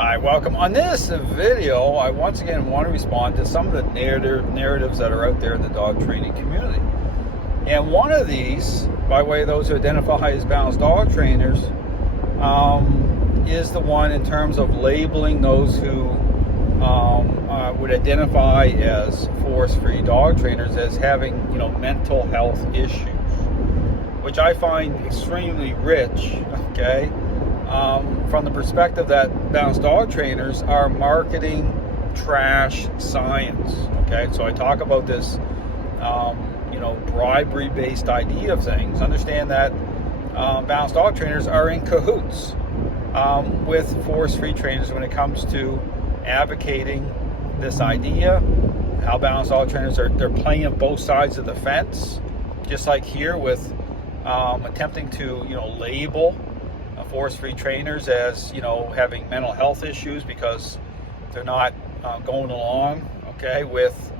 Hi, welcome. On this video, I once again want to respond to some of the narratives that are out there in the dog training community. And one of these, by way of those who identify as balanced dog trainers, is the one in terms of labeling those who would identify as force-free dog trainers as having, mental health issues, which I find extremely rich, okay? From the perspective that balanced dog trainers are marketing trash science. Okay, so I talk about this, bribery-based idea of things. Understand that balanced dog trainers are in cahoots with force-free trainers when it comes to advocating this idea. How balanced dog trainers they're playing both sides of the fence, just like here with attempting to label force-free trainers as having mental health issues because they're not going along with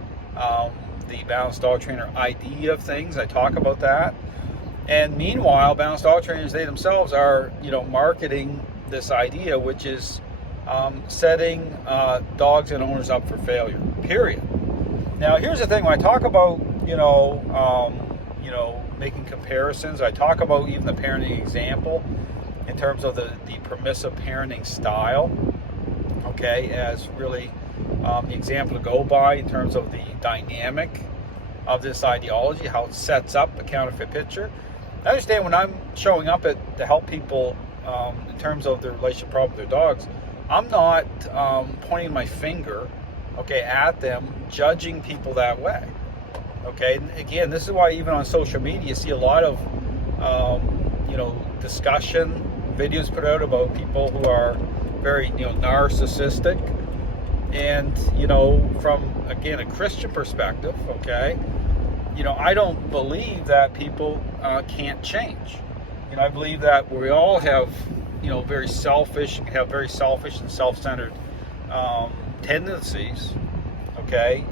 the balanced dog trainer idea of things. I talk about that, and meanwhile balanced dog trainers, they themselves are marketing this idea, which is setting dogs and owners up for failure, period. Now here's the thing, when I talk about making comparisons, I talk about even the parenting example in terms of the permissive parenting style, as really the example to go by in terms of the dynamic of this ideology, how it sets up a counterfeit picture. I understand when I'm showing up to help people in terms of their relationship problem with their dogs, I'm not pointing my finger, at them, judging people that way. And again, this is why even on social media you see a lot of discussion videos put out about people who are very narcissistic, and from again a Christian perspective, I don't believe that people can't change. I believe that we all have very selfish and self-centered tendencies,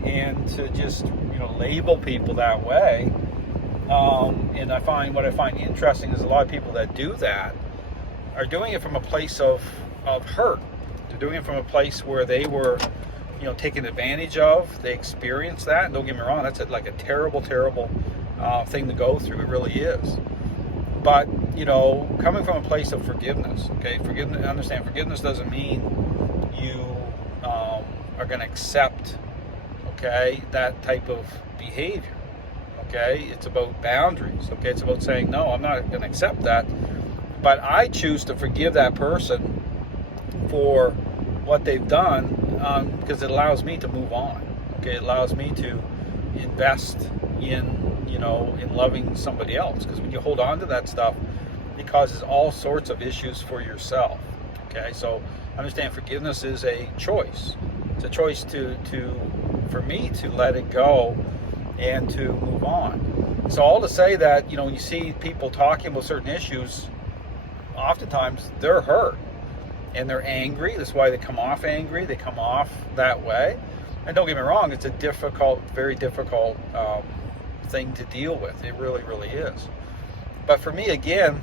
and to just label people that way, and what I find interesting is a lot of people that do that are doing it from a place of hurt. They're doing it from a place where they were taken advantage of. They experienced that, and don't get me wrong, that's like a terrible thing to go through. It really is. But coming from a place of forgiveness, understand forgiveness doesn't mean you are going to accept that type of behavior. It's about boundaries. It's about saying, no, I'm not going to accept that, but I choose to forgive that person for what they've done, because it allows me to move on. It allows me to invest in in loving somebody else, because when you hold on to that stuff, it causes all sorts of issues for yourself. So understand forgiveness is a choice. It's a choice for me to let it go and to move on. So all to say that when you see people talking about certain issues, oftentimes they're hurt and they're angry. That's why they come off angry. They come off that way. And don't get me wrong, it's a very difficult thing to deal with. It really, really is. But for me, again,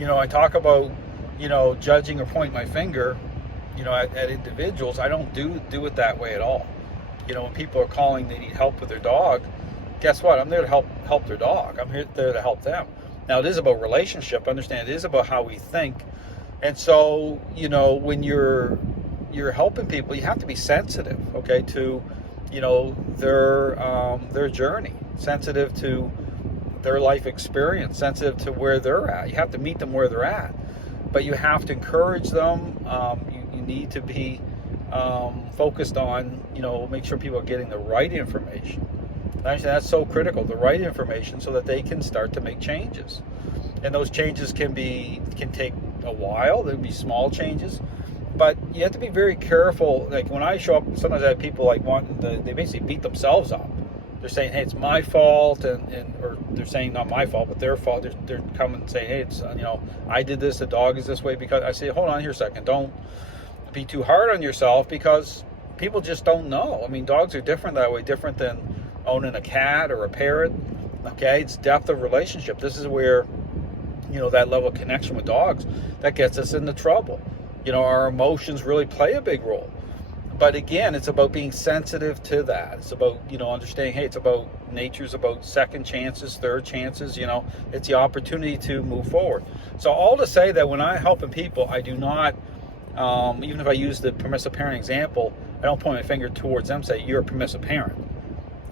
I talk about, judging or pointing my finger, at individuals. I don't do it that way at all. When people are calling, they need help with their dog, guess what? I'm there to help their dog. I'm there to help them. Now, it is about relationship. Understand, it is about how we think. And so, when you're helping people, you have to be sensitive, to, their journey, sensitive to their life experience, sensitive to where they're at. You have to meet them where they're at, but you have to encourage them. You need to be focused on, make sure people are getting the right information. And actually, that's so critical, the right information, so that they can start to make changes. And those changes can take a while. There'll be small changes, but you have to be very careful. Like when I show up, sometimes I have people they basically beat themselves up. They're saying, hey, it's my fault, or they're saying not my fault, but their fault. They're coming and saying, hey, it's I did this, the dog is this way. Because I say, hold on here a second, don't be too hard on yourself, because people just don't know. I mean, dogs are different that way, different than owning a cat or a parrot. It's depth of relationship. This is where that level of connection with dogs that gets us into trouble. our emotions really play a big role. But again, it's about being sensitive to that. It's about, understanding, hey, it's about nature's about second chances, third chances, it's the opportunity to move forward. So all to say that when I'm helping people, I do not, even if I use the permissive parent example, I don't point my finger towards them and say, you're a permissive parent.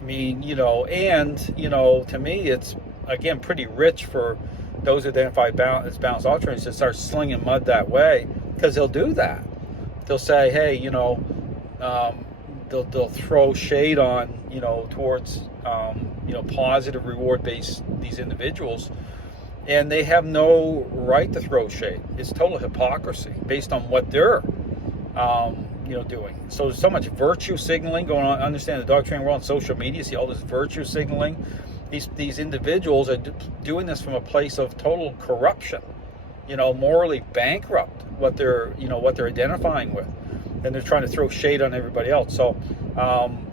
I mean, to me, it's, again, pretty rich for those identified as balanced dog trainers to start slinging mud that way, because they'll do that. They'll say, hey, they'll throw shade on, towards, positive reward-based these individuals, and they have no right to throw shade. It's total hypocrisy based on what they're, doing. So there's so much virtue signaling going on. Understand the dog training world on social media, see all this virtue signaling. These individuals are doing this from a place of total corruption, morally bankrupt what they're identifying with, and they're trying to throw shade on everybody else. So,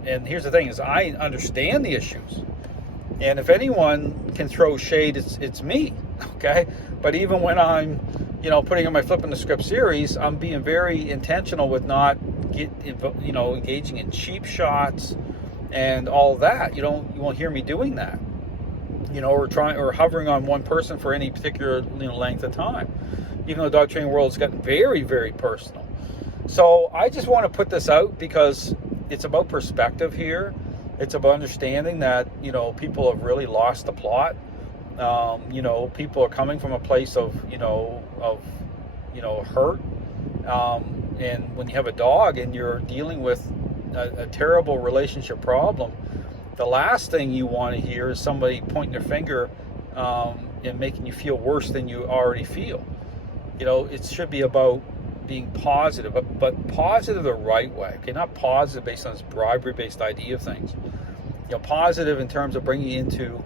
and here's the thing: is I understand the issues, and if anyone can throw shade, it's me, okay? But even when I'm, putting on my Flipping the Script series, I'm being very intentional with not engaging in cheap shots and all that. You won't hear me doing that. Or hovering on one person for any particular length of time. Even though the dog training world has gotten very, very personal. So I just want to put this out because it's about perspective here. It's about understanding that people have really lost the plot. People are coming from a place of hurt. And when you have a dog and you're dealing with a terrible relationship problem, the last thing you want to hear is somebody pointing their finger and making you feel worse than you already feel. It should be about being positive, but positive the right way. Okay, not positive based on this bribery-based idea of things. Positive in terms of bringing you into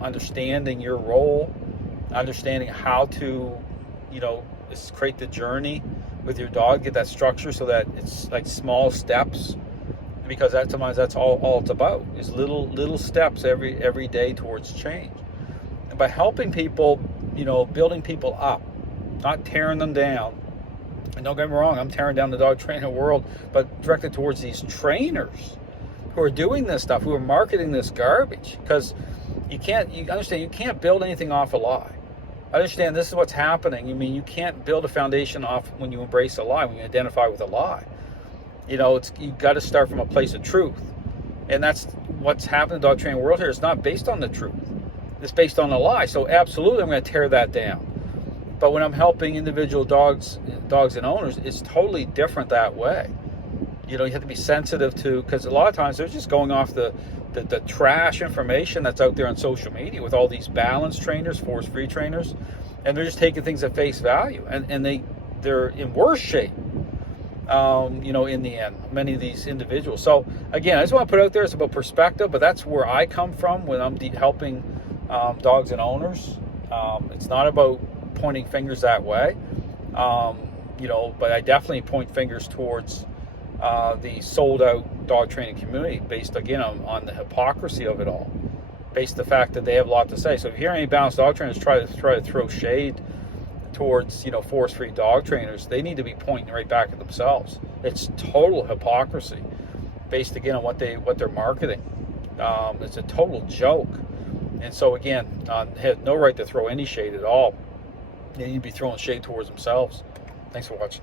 understanding your role, understanding how to, create the journey with your dog, get that structure so that it's like small steps. Because that's all it's about, is little steps every day towards change. And by helping people, building people up, not tearing them down. And don't get me wrong, I'm tearing down the dog training world, but directed towards these trainers who are doing this stuff, who are marketing this garbage. Because you understand, you can't build anything off a lie. I understand this is what's happening. You can't build a foundation off when you embrace a lie, when you identify with a lie. You've got to start from a place of truth. And that's what's happened in the dog training world here. It's not based on the truth. It's based on a lie. So absolutely, I'm going to tear that down. But when I'm helping individual dogs and owners, it's totally different that way. You have to be sensitive to, because a lot of times they're just going off the trash information that's out there on social media with all these balanced trainers, force-free trainers, and they're just taking things at face value. And they're in worse shape. In the end, many of these individuals. So again, I just want to put out there, it's about perspective, but that's where I come from when I'm helping dogs and owners. It's not about pointing fingers that way, but I definitely point fingers towards the sold out dog training community based again on the hypocrisy of it all, based on the fact that they have a lot to say. So if you hear any balanced dog trainers try to throw shade towards force-free dog trainers, they need to be pointing right back at themselves. It's total hypocrisy based again on what they're marketing. It's a total joke. And so again, they have no right to throw any shade at all. They need to be throwing shade towards themselves. Thanks for watching.